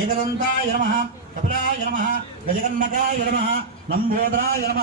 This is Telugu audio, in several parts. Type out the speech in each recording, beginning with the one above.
ఏదంతా నమ కపిలాయ నమ గజగన్మకాయ నమ నంబోదరాయ నమ.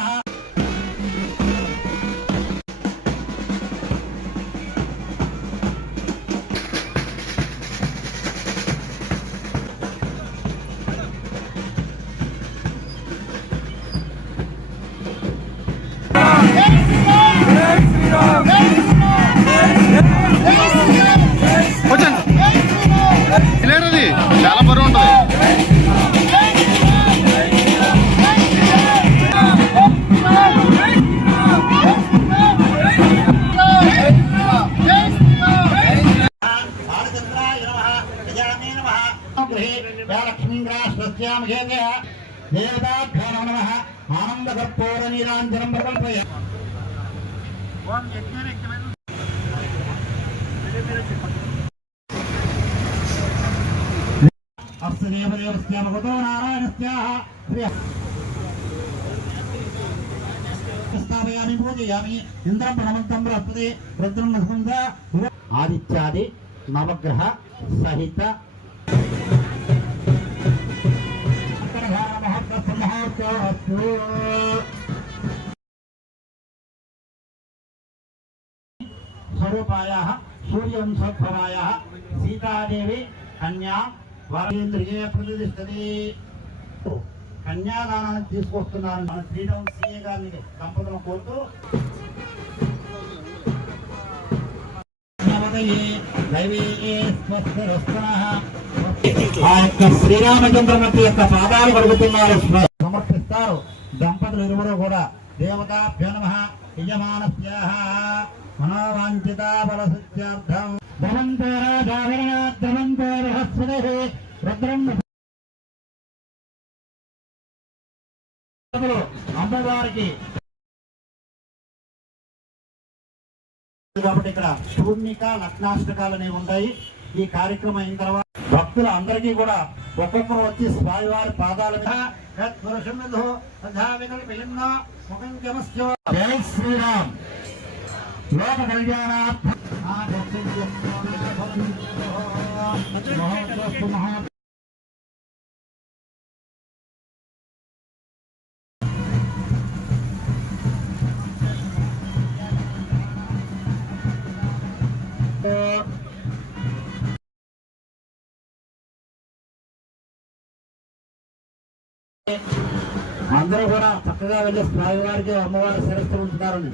గృహే లక్ష్మీంద్రాశ్వస్యామహేతయ దేవతాభ్యో నమ ఆనందకర్పూర నీరాంజనం ప్రకల్పయ ఓం యజ్ఞ अस्य देवदेवस्य भगवतो नारायणस्याः प्रियः स्थापयामि पूजयामि इन्द्रं प्रणमन्तं बृहस्पति रुद्रं नस्कन्द ఆదిత్యాది నవగ్రహ స్వరూపాయ సూర్యవంశోద్భవాయ సీతాదేవి కన్యా వరేంద్రియ ప్రతిష్టది కన్యాదానానికి తీసుకొస్తున్నాను మన శ్రీరామ్ సీఏ గారిని దంపతులను కోరుతూ ఆ యొక్క శ్రీరామచంద్రమూర్తి యొక్క పాదాలు కడుగుతున్నారు. చెప్తారు. దంపతులు ఇరువురు కూడా దేవతాభ్యో నమ. మనోవాంఛిత బలసిద్ధ్యార్థం ధనంతో రాజావరణాత్ ధనంతో రుద్రం అమ్మవారికి. కాబట్టి ఇక్కడ శూర్ణిక లగ్నాష్టకాలు అనేవి ఉంటాయి. ఈ కార్యక్రమం అయిన తర్వాత భక్తులు అందరికీ కూడా ఒక్కొక్కరు వచ్చి స్వామివారి పాదాల. జై శ్రీరామ్. లోక కళ్యాణార్థ. అందరూ కూడా చక్కగా వెళ్ళి స్వామివారికి అమ్మవారి శిరస్సు ఉంచుతారని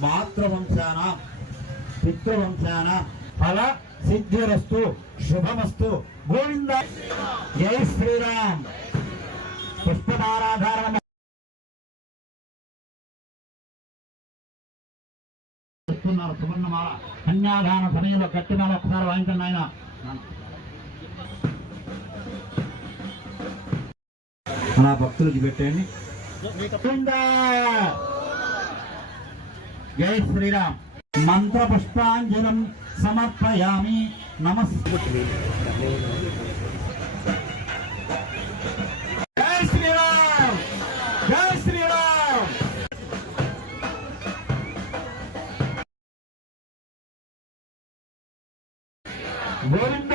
మాతృవంశాన పితృవంశాన ఫల సిద్ధిరస్తు శుభమస్తు. గోవింద. జై శ్రీరామ్. పుష్పమారాధారణ ఇస్తున్నారు సువర్ణమాల. కన్యాదాన సమయంలో కట్టిమాల ఒకసారి వాయించండి ఆయన అలా భక్తులకి పెట్టండి జై శ్రీరామ్. మంత్ర పుష్పాంజలం సమర్పయామి. నమస్ జై శ్రీరామ్! జై శ్రీరామ్! గోవింద